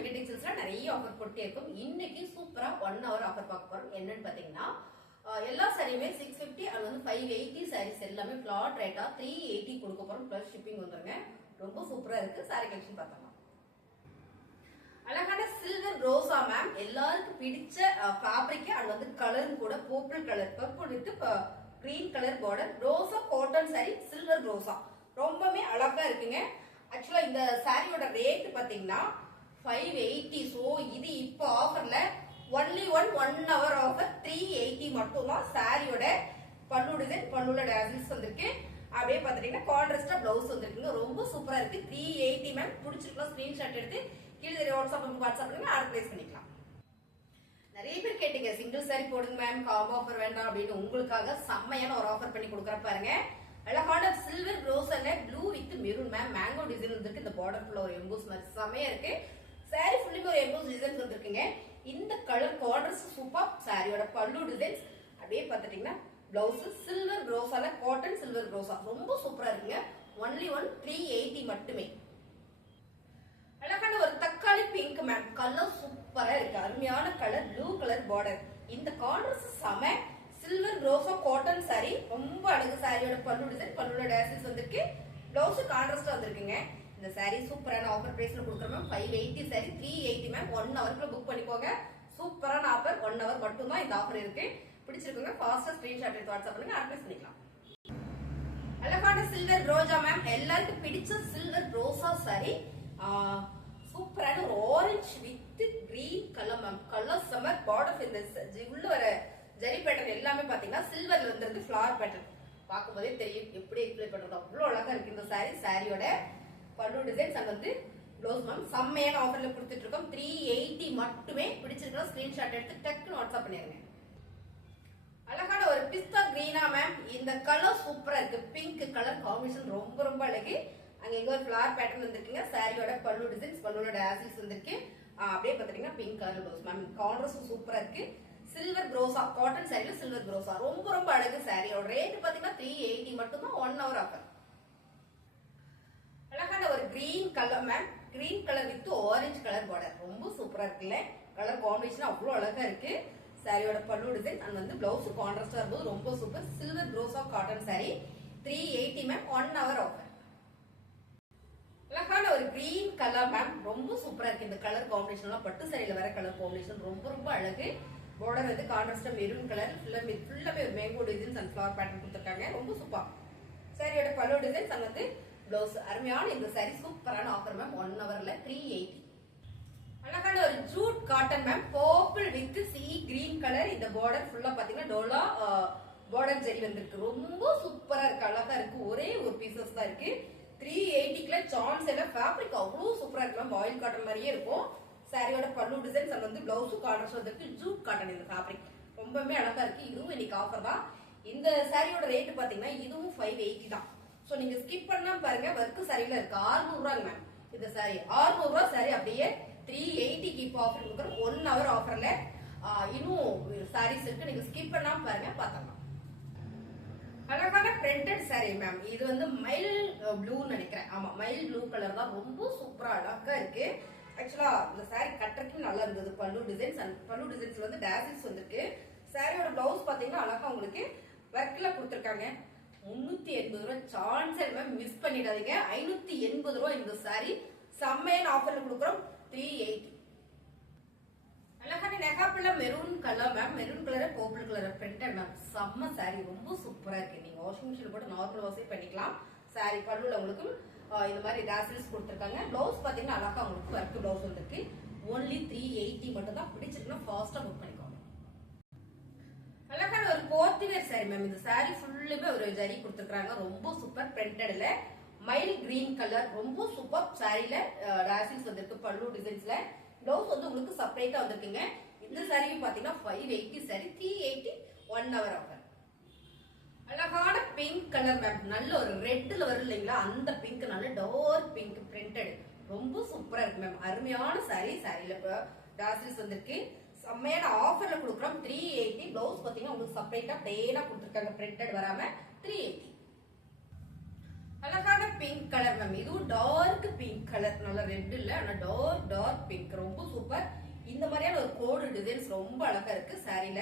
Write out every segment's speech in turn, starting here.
Mega டெக்ஸ்டைல்ஸ்ல நிறைய offer போட்டே இருக்கும். இன்னைக்கு சூப்பரா ஒன் ஹவர் ஆஃபர் பார்க்க போறோம். என்னன்னு பாத்தீங்கன்னா எல்லா சாரியுமே சிக்ஸ் ஃபிஃப்டி அது வந்து ஃபைவ் எயிட்டி சாரீஸ் எல்லாமே ஃபிளாட் ரேட்டா த்ரீ எயிட்டி கொடுக்க போறோம். பிளஸ் ஷிப்பிங் வந்துருங்க. ரொம்ப சூப்பரா இருக்கு. சாரி கலெக்ஷன் பார்த்தோம் அழகான சில்வர் ரோசா மேம் எல்லாருக்கும் பிடிச்ச ஃபேப்ரிக் அது வந்து கலரும் கூட purple colour purple with green colour border Rosa cotton sorry silver ரோசா ரொம்பவே அழகா இருக்குங்க. ஆக்சுவலா இந்த சாரியோட ரேட் பாத்தீங்கன்னா ஃபைவ் எயிட்டி ஸோ இது இப்போ ஆஃபர்ல only one one hour offer three eighty மட்டும்தான் சாரியோட பல்லு டிசைன் பல்லுல டேசல்ஸ் வந்திருக்கு. அப்படியே பார்த்துட்டீங்கன்னா கான்ட்ராஸ்டா பிளவுஸ் வந்திருக்குங்க. ரொம்ப சூப்பரா இருக்கு. த்ரீ எயிட்டி மேம் பிடிச்சிருக்கோம் ஸ்கிரீன்ஷாட் எடுத்து கீழே தெரிய வாட்ஸ்அப் நமக்கு வாட்ஸ்அப் பண்ணுங்க ஆர்டர் பிளேஸ் பண்ணிக்கலாம். நிறைய பேர் கேட்டீங்க சிங்கிள் சாரி போடுங்க மேம் காம்போ ஆஃபர் வேண்டாம் அப்படின்னு. உங்களுக்காக செம்மையான ஒரு ஆஃபர் பண்ணி கொடுக்குற பாருங்க. அழகான silver rose and blue with maroon ma'am mango design வந்திருக்கு. இந்த பார்டர் ஃபுல்லாக ஒரு எம்போஸ் மாதிரி. செம்மையா இருக்கு. சாரி ஃபுல்லுமே ஒரு எம்போஸ் டிசைன்ஸ் வந்திருக்குங்க. இந்த கலர் கார்டர்ஸ் சூப்பர் சாரியோட பல்லு டிசைன்ஸ் அப்படியே பார்த்துட்டீங்கன்னா பிளவுஸ் சில்வர் ரோஸால காட்டன் சில்வர் ரோஸா ரொம்ப சூப்பரா இருக்குங்க. ஒன்லி ஒன் த்ரீ எயிட்டி மட்டுமே. அழகான ஒரு தக்காளி பிங்க் மேம் கலர் சூப்பரா இருக்கு. அருமையான கலர் ப்ளூ கலர் பார்டர் இந்த கார்டர்ஸ் செம சில்வர் ரோசா காட்டன் சாரி ரொம்ப அழகு சாரியோட பல்லு டிசைன் பல்லுல டேசல்ஸ் வந்திருக்கு. பிளவுஸ் கான்ட்ராஸ்டா வந்திருக்குங்க. இந்த சாரீ சூப்பரான ஆஃபர் பிரைஸ்ல கொடுக்குறோம் ma'am five eighty sari three eighty ma'am one ஹவர்க்குள்ள book பண்ணிக்கோங்க. சூப்பரான ஆஃபர் ஒன் ஹவர் மட்டும்தான் இந்த ஆஃபர் இருக்கு. பிடிச்சிருக்கோங்க ஃபாஸ்டா ஸ்கிரீன்ஷாட் எடுத்து வாட்ஸ்அப் பண்ணுங்க. அட்வைஸ் பண்ணிக்கலாம். அழகான சில்வர் ரோஜா மேம் எல்லாருக்கும் பிடிச்ச சில்வர் ரோசா சாரி சூப்பரான ஒரு orange with green colour ma'am colour summer border இந்த உள்ள வர ஜரி பேட்டர்ன் எல்லாமே பாத்தீங்கன்னா சில்வர்ல வந்துருந்து ஃபிளவர் பேட்டர்ன் பார்க்கும்போதே தெரியும் எப்படி எக்ஸ்பிளைன் பண்றது அவ்வளவு அழகா இருக்கு இந்த சாரி சாரியோட பல்லு டிசைன்ஸ் அங்க வந்து ப்ளவுஸ் மேம் செம்மையான ஆஃபர்ல கொடுத்துட்டு இருக்கோம் த்ரீ எயிட்டி மட்டுமே பிடிச்சிருக்கோம். ஸ்கிரீன்ஷாட் எடுத்து டக்குன்னு வாட்ஸ்அப் பண்ணிருங்க. அழகான ஒரு பிஸ்தா கிரீனா மேம் இந்த கலர் சூப்பரா இருக்கு. பிங்க் கலர் காம்பினேஷன் ரொம்ப ரொம்ப அழகு. அங்க எங்க ஒரு ஃபிளவர் பேட்டர்ன் வந்திருக்குங்க. சாரியோட பல்லு டிசைன்ஸ் பல்லுவோட ஆசில்ஸ் வந்திருக்கு. அப்படியே பாத்தீங்கன்னா பிங்க் கலர் ப்ளவுஸ் மேம் கான்ட்ரஸும் சூப்பரா இருக்கு. சில்வர் ப்ரோஸா காட்டன் சாரியில சில்வர் ப்ரோஸா ரொம்ப ரொம்ப அழகு சாரியோட ரேட் பாத்தீங்கன்னா த்ரீ எயிட்டி மட்டும் தான் ஒன் ஹவர் ஆஃபர் அழகான ஒரு green colour ma'am green colour with orange colour border ரொம்ப சூப்பரா இருக்குல்ல? கலர் காம்பினேஷன் அவ்வளவு அழகா இருக்கு. சாரியோட பல்லு டிசைன் அண்ட் வந்து பிளவுஸ் கான்ட்ராஸ்டா இருக்கும்போது ரொம்ப super silver pros of cotton sari three eighty ma'am one hour offer அழகான ஒரு கிரீன் கலர் மேம் ரொம்ப சூப்பரா இருக்கு. இந்த கலர் காம்பினேஷன் எல்லாம் பட்டு சாரியில வர கலர் காம்பினேஷன் ரொம்ப ரொம்ப அழகு. பார்டர் வந்து கான்ட்ராஸ்டா மெரூன் கலர் ஃபுல்லாமே ஃபுல்லாமே ஒரு மேங்கோ டிசைன் அண்ட் பேட்டர்ன் கொடுத்துருக்காங்க. ரொம்ப சூப்பர் சாரியோட பல்லு டிசைன்ஸ் அங்க வந்து பிளவுஸ் அருமையான இந்த சாரி சூப்பரான ஆஃபர் மேம் ஒன் ஹவர்ல த்ரீ எயிட்டி அழகான ஒரு jute cotton ma'am purple with sea green colour இந்த பார்டர் ஃபுல்லா பாத்தீங்கன்னா டோலா பார்டர் ஜெரி வந்திருக்கு. ரொம்ப சூப்பரா இருக்கு. அழகா இருக்கு. ஒரே ஒரு பீசஸ் தான் இருக்கு. த்ரீ எயிட்டிக்குல சான்ஸ் எல்லாம் ஃபேப்ரிக் அவ்வளோ சூப்பரா இருக்கு மேம் ஆயில் காட்டன் மாதிரியே இருக்கும். சாரியோட பல்லு டிசைன்ஸ் அங்க வந்து பிளவுஸும் கார்டர்ஸ் வந்திருக்கு. ஜூட் காட்டன் இந்த ஃபேப்ரிக் ரொம்பவே அழகா இருக்கு. இதுவும் இன்னைக்கு ஆஃபர் தான். இந்த சாரியோட ரேட் பாத்தீங்கன்னா இதுவும் ஃபைவ் எயிட்டி தான். சோ நீங்க ஸ்கிப் பண்ணாம பாருங்க ஒர்க் சரியில இருக்கு. 600 ரூபாங்க மேம் இந்த சாரி. 600 ரூபாய் சாரி அப்படியே த்ரீ எயிட்டிக்கு இப்போ ஆஃபர் கொடுக்குறோம் ஒன் ஹவர் ஆஃபர்ல இன்னும் சாரீஸ் இருக்கு. நீங்க ஸ்கிப் பண்ணாம பாருங்க பார்த்தலாம் அழகான பிரிண்டட் சாரி மேம் இது வந்து மைல் ப்ளூன்னு நினைக்கிறேன். ஆமா மைல் ப்ளூ கலர் தான் ரொம்ப சூப்பரா அழகா இருக்கு. ஆக்சுவலா இந்த சாரி கட்டுறதுக்கு நல்லா இருந்தது. பல்லு டிசைன்ஸ் அண்ட் பல்லு டிசைன்ஸ்ல வந்து டேசில்ஸ் வந்திருக்கு. சாரியோட பிளவுஸ் பாத்தீங்கன்னா அழகா உங்களுக்கு ஒர்க்ல கொடுத்துருக்காங்க. முன்னூத்தி எண்பது ரூபாய் சான்ஸ் மேம் மிஸ் பண்ணிடாதீங்க. ஐநூத்தி எண்பது ரூபாய் இந்த சாரி செம்மையான ஆஃபர்ல கொடுக்குறோம். த்ரீ எயிட்டி அழகான நெகாப்பில் maroon colour ma'am maroon colour purple colour printed ma'am செம்ம சாரி ரொம்ப சூப்பரா இருக்கு. நீங்க வாஷிங் மிஷின் போட்டு நார்மல் வாஷே பண்ணிக்கலாம். சாரி பல்லுல உங்களுக்கு இந்த மாதிரி டாசில்ஸ் கொடுத்துருக்காங்க. பிளவுஸ் பாத்தீங்கன்னா அழகா உங்களுக்கு ஒர்க் பிளவுஸ் வந்திருக்கு. ஒன்லி த்ரீ எயிட்டி மட்டும் தான் பிடிச்சிருக்குன்னா ஃபாஸ்டா புக் பண்ணிக்கலாம் அழகான ஒரு போர்த்திவேர் சாரி மேம் இந்த சாரி ஃபுல்லுமே ஒரு ஜரி கொடுத்துருக்காங்க ரொம்ப சூப்பர் பிரிண்டட்ல மைல் கிரீன் கலர் ரொம்ப சூப்பர் சாரியில ராசில்ஸ் வந்திருக்கு. பல்லு டிசைன்ஸ்ல பிளவுஸ் வந்து உங்களுக்கு செப்பரேட்டா வந்திருக்குங்க. இந்த சாரியும் பாத்தீங்கன்னா five eighty sari three eighty one hour offer அழகான பிங்க் கலர் மேம் நல்ல ஒரு ரெட்ல வரும் இல்லைங்களா? அந்த பிங்க் நல்ல டார்க் பிங்க் பிரிண்டட் ரொம்ப சூப்பரா இருக்கு மேம் அருமையான சாரி சாரியில இப்போ வந்திருக்கு. செம்மையான ஆஃபர்ல கொடுக்குறோம். த்ரீ எயிட்டி பிளவுஸ் பார்த்தீங்கன்னா உங்களுக்கு செப்பரேட்டா பிளேனா கொடுத்துருக்காங்க. பிரிண்டட் வராம த்ரீ எயிட்டி அழகான பிங்க் கலர் மேம் இதுவும் டார்க் பிங்க் கலர் நல்லா ரெட் இல்லை. ஆனால் டார்க் டார்க் பிங்க் ரொம்ப சூப்பர் இந்த மாதிரியான ஒரு கோடு டிசைன்ஸ் ரொம்ப அழகா இருக்கு. சாரில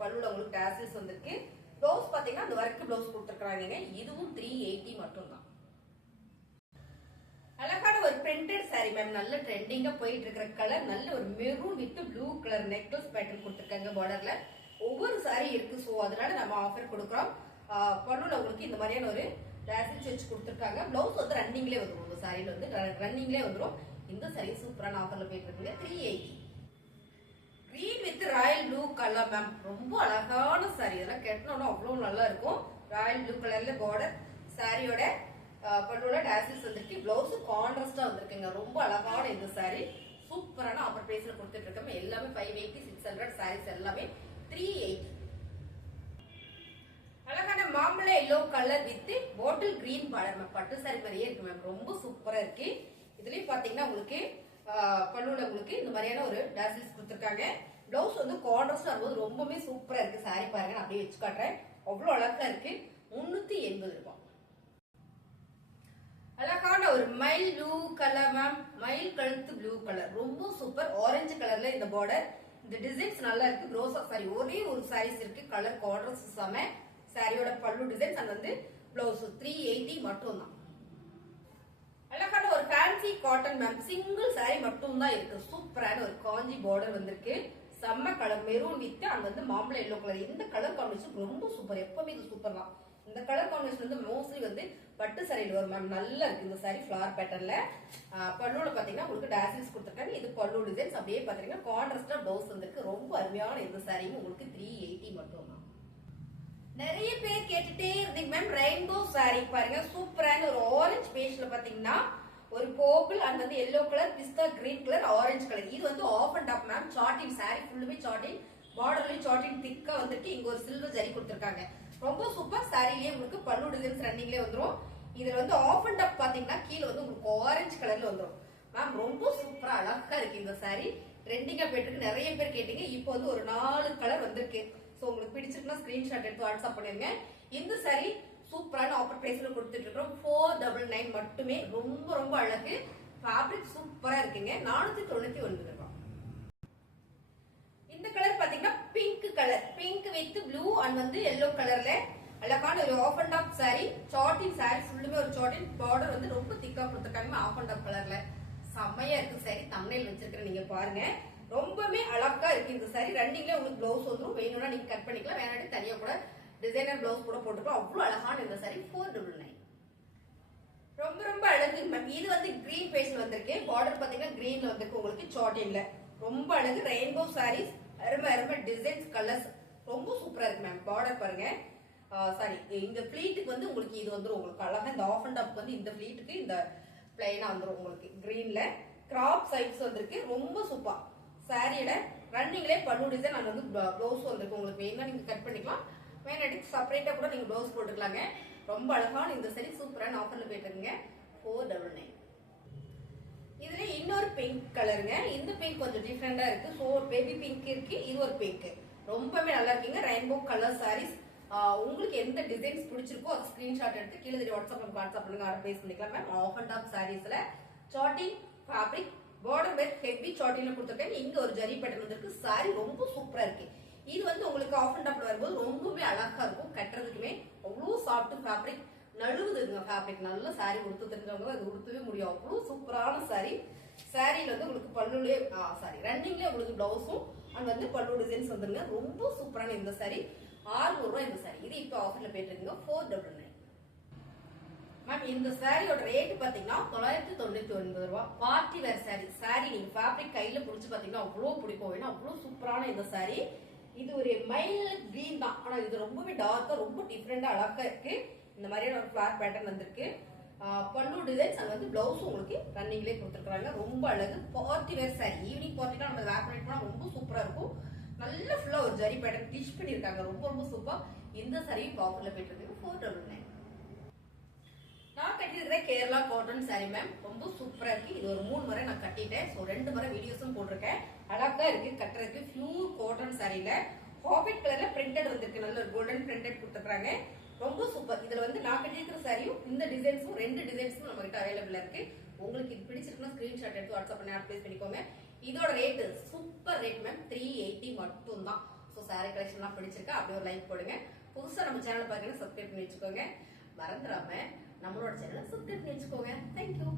பல்லுல உங்களுக்கு டாசல்ஸ் வந்திருக்கு. ப்ளவுஸ் பார்த்தீங்கன்னா அந்த ஒர்க் ப்ளவுஸ் கொடுத்துருக்காங்க இதுவும் த்ரீ எயிட்டி மட்டும் தான் அழகான பிரிண்டட் சாரி மேம் நல்ல ட்ரெண்டிங்கா போயிட்டு இருக்கிற கலர் நல்ல ஒரு maroon with blue colour necklace pattern கொடுத்துருக்காங்க பார்டர்ல ஒவ்வொரு சாரி இருக்கு. ஸோ அதனால நம்ம ஆஃபர் கொடுக்குறோம். பொண்ணுல உங்களுக்கு இந்த மாதிரியான ஒரு டேசில்ஸ் வச்சு கொடுத்துருக்காங்க. பிளவுஸ் வந்து ரன்னிங்லேயே வந்துடும் உங்க சாரியில் வந்து ரன்னிங்லேயே வந்துடும் இந்த சாரி சூப்பரான ஆஃபரில் போயிட்டு இருக்குங்க three eighty green with royal blue colour ma'am ரொம்ப அழகான சாரி இதெல்லாம் கெட்டனோட அவ்வளோ நல்லா இருக்கும். ராயல் ப்ளூ கலர்ல பார்டர் சாரியோட பட்டோட டேசல்ஸ் வந்துருக்கு. பிளவுஸ் கான்ட்ராஸ்டா வந்திருக்குங்க. ரொம்ப அழகான இந்த சாரி சூப்பரான ஆஃபர் பிரைஸ்ல கொடுத்துட்டு இருக்கோம் எல்லாமே five eighty six hundred sarees எல்லாமே த்ரீ எயிட்டி அழகான மாம்பழ yellow colour with bottle green border ma'am பட்டு சாரி மாதிரியே இருக்கு மேம் ரொம்ப சூப்பரா இருக்கு. இதுலயும் பாத்தீங்கன்னா உங்களுக்கு பல்லுல உங்களுக்கு இந்த மாதிரியான ஒரு டாசில்ஸ் கொடுத்துருக்காங்க. பிளவுஸ் வந்து கான்ட்ராஸ்டா இருக்கும்போது ரொம்பவே சூப்பரா இருக்கு. சாரி பாருங்க நான் அப்படியே வச்சு காட்டுறேன். அவ்வளவு அழகா இருக்கு. முன்னூத்தி எண்பது ரூபாய். அழகான ஒரு மயில் ப்ளூ கலர் மேம் மயில் கழுத்து ப்ளூ கலர் ரொம்ப சூப்பர் ஆரஞ்சு கலர்ல இந்த பார்டர் இந்த டிசைன்ஸ் நல்லா இருக்கு. ரோசா சாரி ஒரே ஒரு சாரீஸ் இருக்கு. கலர் கார்டர்ஸ் செம சாரியோட பல்லு டிசைன்ஸ் அது வந்து பிளவுஸ் த்ரீ எயிட்டி மட்டும் தான் அழகான ஒரு fancy cotton ma'am single sari மட்டும் தான் இருக்கு. சூப்பரான ஒரு காஞ்சி பார்டர் வந்திருக்கு. செம்ம கலர் மெரூன் வித் அங்க வந்து மாம்பழம் எல்லோ கலர் இந்த கலர் காம்பினேஷன் ரொம்ப சூப்பர் எப்பவுமே இது சூப்பர் தான். இந்த கலர் காம்பினேஷன் வந்து மோஸ்ட்லி வந்து பட்டு சரியில் வரும் மேம் நல்லா இருக்கு இந்த சாரி ஃபிளார் பேட்டர்ல பல்லுல பாத்தீங்கன்னா உங்களுக்கு டாசில்ஸ் கொடுத்துருக்காங்க இது பல்லு டிசைன்ஸ் அப்படியே பாத்தீங்கன்னா கான்ட்ராஸ்டா பிளவுஸ் வந்திருக்கு. ரொம்ப அருமையான இந்த சாரியும் உங்களுக்கு த்ரீ எயிட்டி மட்டும் மேம் நிறைய பேர் கேட்டுட்டே இருந்தீங்க மேம் ரெயின்போ சாரி பாருங்க. சூப்பரான ஒரு ஆரஞ்சு பேஸ்ல பாத்தீங்கன்னா ஒரு கோபிள் அண்ட் வந்து எல்லோ கலர் பிஸ்தா கிரீன் கலர் ஆரஞ்சு கலர் இது வந்து half and half ma'am satin sari ஃபுல்லுமே சாட்டின் பார்டர்லயும் சாட்டின் திக்கா வந்துட்டு இங்க ஒரு சில்வர் ஜரி கொடுத்துருக்காங்க. ரொம்ப சூப்பர் சாரிலேயே உங்களுக்கு பல்லு டிசைன்ஸ் ரன்னிங்லேயே வந்துடும் இதில் வந்து ஆஃப் அண்ட் டப் பார்த்தீங்கன்னா கீழே வந்து உங்களுக்கு ஆரஞ்சு கலரில் வந்துடும் மேம் ரொம்ப சூப்பரா அழகா இருக்கு இந்த சாரி ட்ரெண்டிங்கா போயிட்டு நிறைய பேர் கேட்டீங்க இப்போ வந்து ஒரு நாலு கலர் வந்திருக்கு. ஸோ உங்களுக்கு பிடிச்சிருக்குன்னா ஸ்கிரீன்ஷாட் எடுத்து வாட்ஸ்அப் பண்ணிருங்க. இந்த சாரி சூப்பரான ஆஃபர் பிரைஸ்ல கொடுத்துட்டு இருக்கிறோம் ஃபோர் டபுள் நைன் மட்டுமே. ரொம்ப ரொம்ப அழகு. ஃபேப்ரிக் சூப்பரா இருக்குங்க. நானூத்தி தொண்ணூத்தி ஒன்பது. இந்த கலர் பாத்தீங்கன்னா pink colour pink with blue and வந்து எல்லோ கலர்ல அழகான ஒரு half and half sari satin sari ஃபுல்லுமே ஒரு சாட்டின் பார்டர் வந்து ரொம்ப திக்கா கொடுத்துருக்காங்க ஆஃப் அண்ட் ஆஃப் கலர்ல செம்மையா இருக்கு சாரி தமிழில் வச்சிருக்கிறேன் நீங்க பாருங்க. ரொம்பவே அழகா இருக்கு இந்த சாரி ரன்னிங்ல உங்களுக்கு பிளவுஸ் வந்துடும் வேணும்னா நீங்க கட் பண்ணிக்கலாம். வேணாட்டி தனியா கூட டிசைனர் பிளவுஸ் கூட போட்டுக்கலாம். அவ்வளவு அழகான இந்த சாரி ஃபோர் டபுள் நைன் ரொம்ப ரொம்ப அழகு. மேம் இது வந்து கிரீன் பேஸ்ல வந்திருக்கு. பார்டர் பாத்தீங்கன்னா கிரீன்ல வந்திருக்கு உங்களுக்கு சாட்டின்ல ரொம்ப அழகு. ரெயின்போ சாரீஸ் ரொம்ப ரொம்ப டிசைன்ஸ் கலர்ஸ் ரொம்ப சூப்பரா இருக்கு மேம் பார்டர் பாருங்க. சாரி இந்த ஃபிளீட்டுக்கு வந்து உங்களுக்கு இது வந்துரும். உங்களுக்கு அழகா இந்த ஆஃப் அண்ட் ஆஃப் வந்து இந்த ஃபிளீட்டுக்கு இந்த பிளைனா வந்துடும் உங்களுக்கு. கிரீன்ல கிராப் சைஸ் வந்திருக்கு. ரொம்ப சூப்பர் சாரியோட ரன்னிங்லேயே பல்லு டிசைன் அது வந்து ப்ளவுஸ் வந்திருக்கு உங்களுக்கு. வேணா நீங்க கட் பண்ணிக்கலாம். வேணாட்டி செப்பரேட்டா கூட நீங்க ப்ளவுஸ் போட்டுக்கலாங்க. ரொம்ப அழகான இந்த சரி சூப்பரான ஆஃபர்ல போயிட்டு இருக்குங்க. ஃபோர் டபுள் நைன் இதுல இன்னொரு பிங்க் கலருங்க இந்த பிங்க் கொஞ்சம் டிஃப்ரெண்டா இருக்கு. ஸோ பேபி பிங்க் இருக்கு இது ஒரு பிங்க் ரொம்பவே நல்லா இருக்குங்க. ரெயின்போ கலர் சாரீஸ் உங்களுக்கு எந்த டிசைன்ஸ் பிடிச்சிருக்கோ அது ஸ்கிரீன்ஷாட் எடுத்து கீழே தெரியும் வாட்ஸ்அப் வாட்ஸ்அப் பண்ணுங்க. ஆர்டர் பேஸ் பண்ணிக்கலாம் ma'am half and half சாரீஸ்ல satin fabric border wear heavy சாட்டிங்ல கொடுத்துருக்கேன். இங்க ஒரு ஜரி பேட்டர்ன் வந்திருக்கு. சாரி ரொம்ப சூப்பரா இருக்கு. இது வந்து உங்களுக்கு ஆஃப் அண்ட் ஆஃப்ல வரும்போது ரொம்பவே அழகா இருக்கும். கட்டுறதுக்குமே அவ்வளோ சாஃப்ட் ஃபேப்ரிக் நழுவுதுங்க ஃபேப்ரிக் நல்ல சாரி உடுத்து தெரிஞ்சவங்க அது உடுத்தவே முடியும் அவ்வளோ சூப்பரான சாரி சாரியில் வந்து உங்களுக்கு பல்லுலே சாரி ரன்னிங்லேயே உங்களுக்கு பிளவுஸும் அண்ட் வந்து பல்லு டிசைன்ஸ் வந்துருங்க. ரொம்ப சூப்பரான இந்த சாரி 600 ரூபாய் இந்த சாரி இது இப்போ ஆஃபரில் போயிட்டு இருக்குங்க. ஃபோர் டபுள் நைன் மேம் இந்த சாரியோட ரேட் பாத்தீங்கன்னா தொள்ளாயிரத்தி தொண்ணூத்தி ஒன்பது ரூபா. பார்ட்டி வேர் சாரி சாரி நீங்க ஃபேப்ரிக் கையில புடிச்சு பாத்தீங்கன்னா அவ்வளவு பிடிக்கும். ஏன்னா அவ்வளவு சூப்பரான இந்த சாரி இது ஒரு மைல் கிரீன் தான். ஆனா இது ரொம்பவே டார்க்கா ரொம்ப டிஃப்ரெண்டா அழகா இருக்கு. இந்த மாதிரியான ஒரு ஃபிளார் பேட்டர்ன் வந்திருக்கு. பல்லு டிசைன்ஸ் அங்கே வந்து பிளவுஸ் உங்களுக்கு ரன்னிங்லேயே கொடுத்துருக்காங்க ரொம்ப அழகு. பார்ட்டி வேர் சாரி ஈவினிங் பார்ட்டிலாம் நம்ம வேர் பண்ணிட்டு ரொம்ப சூப்பராக இருக்கும். நல்ல ஃபுல்லாக ஒரு ஜரி பேட்டர்ன் டிஷ் பண்ணியிருக்காங்க. ரொம்ப ரொம்ப சூப்பராக இந்த சாரியும் இப்போ ஆஃபர்ல போயிட்டு இருக்கு ஃபோர் டபுள் நைன் நான் கட்டியிருக்கிற கேரளா காட்டன் சாரி மேம் ரொம்ப சூப்பராக இருக்கு. இது ஒரு மூணு முறை நான் கட்டிட்டேன். ஸோ ரெண்டு முறை வீடியோஸும் போட்டிருக்கேன். அழகாக இருக்கு. கட்டுறதுக்கு பியூர் காட்டன் சாரியில ஹாபிட் கலர்ல பிரிண்டட் வந்திருக்கு. நல்ல ஒரு கோல்டன் பிரிண்டட் கொடுத்துருக்காங்க ரொம்ப சூப்பர் இதுல வந்து நான் கட்டியிருக்கிற சாரியும் இந்த டிசைன்ஸும் ரெண்டு டிசைன்ஸும் நம்ம கிட்ட அவைலபிளா இருக்கு. உங்களுக்கு இது பிடிச்சிருக்குன்னா ஸ்கிரீன்ஷாட் எடுத்து வாட்ஸ்அப் பண்ணி அப்ளை பண்ணிக்கோங்க. இதோட rate super rate ma'am three eighty மட்டும் தான் ஸோ சாரி கலெக்ஷன்லாம் பிடிச்சிருக்கா? அப்படியே ஒரு லைக் போடுங்க. புதுசாக நம்ம சேனல் பார்த்தீங்கன்னா சப்ஸ்கிரைப் பண்ணி வச்சுக்கோங்க. மறந்துடாம நம்மளோட சேனலை சப்ஸ்கிரைப் பண்ணி வச்சுக்கோங்க. தேங்க்யூ